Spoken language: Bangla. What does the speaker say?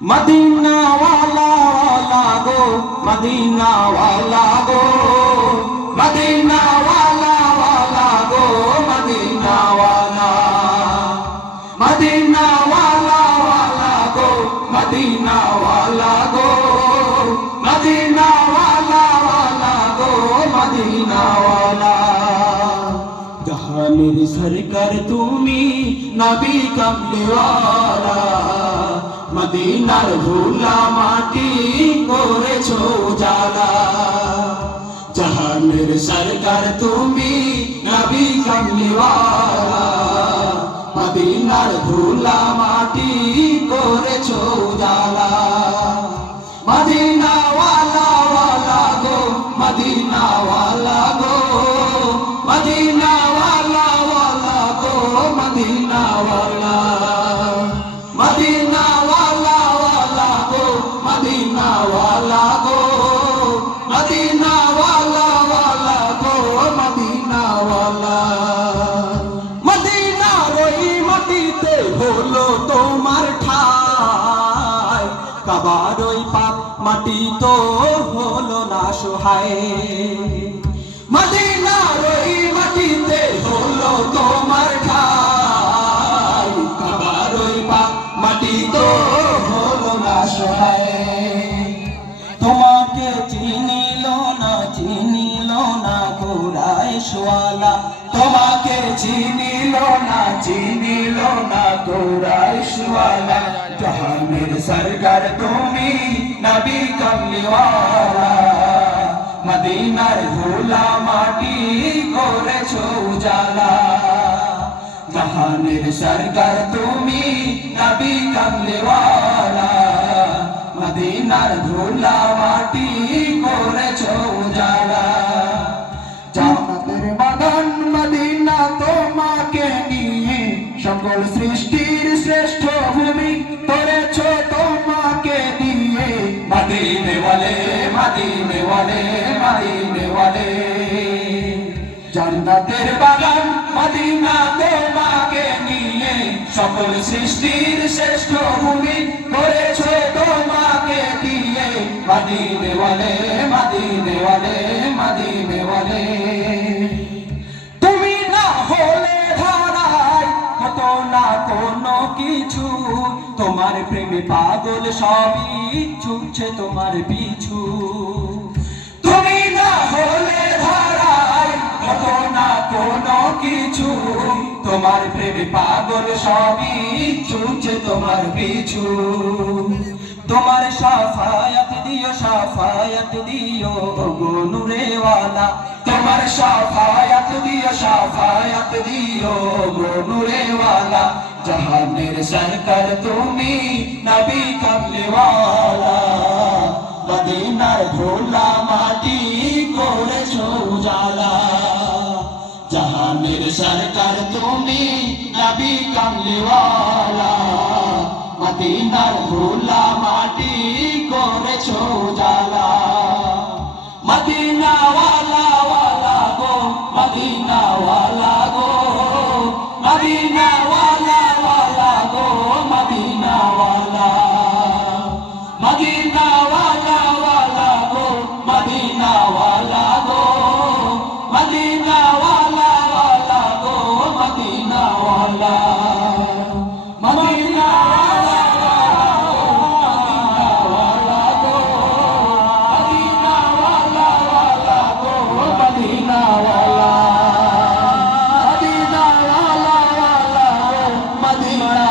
मदीना वाला वाला गो, मदीना वाला गो, मदीना वाला वाला गो, मदीना वाला, मदीना वाला वाला गो, मदीना वाला गो, मदीना वाला वाला गो, मदीना वाला। जहानेर सरकार तुमी नबी कमले वाला, मदीनार धूला माटी करेছো उजाला। जहानेर सरकार तुमी नबी कमले वाला, मदीनार धूला माटी करेছো उजाला। मदीना वाला वाला गो, मदीना वाला गो, मदीना वाला वाला गो, मदीना वाला, मदीना वाला वाला गो, मदीना वाला गो, मदीना वाला वाला गो, मदीना वाला। मदीनार ওই মাটিতে হলো তোমার ঠাই, কাবার ওই পাক মাটি তো হলো না সহায়। মদিনার ওই মাটিতে হলো তোমার ঠাই, কাবার ওই পাক মাটি তো হলো না সহায়। তোমাকে চিনিল না কুরাইশওয়ালা, তোমাকে চিনিল না কুরাইশওয়ালা। জাহানের সরকার তুমি নবী কমলিওয়ালা, মদিনার ধুলা মাটি করেছো উজালা। জাহানের সরকার তুমি নবী কমলিওয়ালা, মদিনার ধুলা মাটি করেছো উজালা। জান্নাতের বাগান মদিনা তোমাকে নিয়ে, সকল সৃষ্টির শ্রেষ্ঠ ভূমি করেছো তোমাকে দিয়ে। মদিনে ওয়ালে, মদিনে ওয়ালে, মদিনে ওয়ালে। জান্নাতের বাগান মদিনা তোমাকে নিয়ে, সকল সৃষ্টির শ্রেষ্ঠ ভূমি করেছো তোমাকে দিয়ে। মদিনে ওয়ালে, মদিনে ওয়ালে, মদিনে ওয়ালে। তুমি না হলে ধরাই হতো না কোনো কিছু, তোমার প্রেমে পাগল সবই ছুটছে তোমার পিছু। তুমি না হলে ধরাই হতো না কোনো কিছু, তোমার প্রেমে পাগল সবই ছুটছে তোমার পিছু। তোমার শাফায়াত দিও গো নূরে ওয়ালা, তোমার শাফায়াত দিও গো নূরে ওয়ালা। জাহানের সরকার তুমি নবী কমলে ওয়ালা, মদিনার ধুলা মাটি করেছো উজালা। জাহানের সরকার তুমি নবী কমলে ওয়ালা, মদিনার ধুলা মাটি করেছো উজালা। মদিনা ওয়ালা ওয়ালা গো, মদিনা ওয়ালা গো, মদিনা ওয়ালা ওয়ালা গো, মদিনা ওয়ালা, মদিনা ওয়ালা ওয়ালা গো, মদিনা ওয়ালা গো, মদিনা ওয়ালা ওয়ালা গো, মদিনা ওয়ালা, মদিনা মদিনা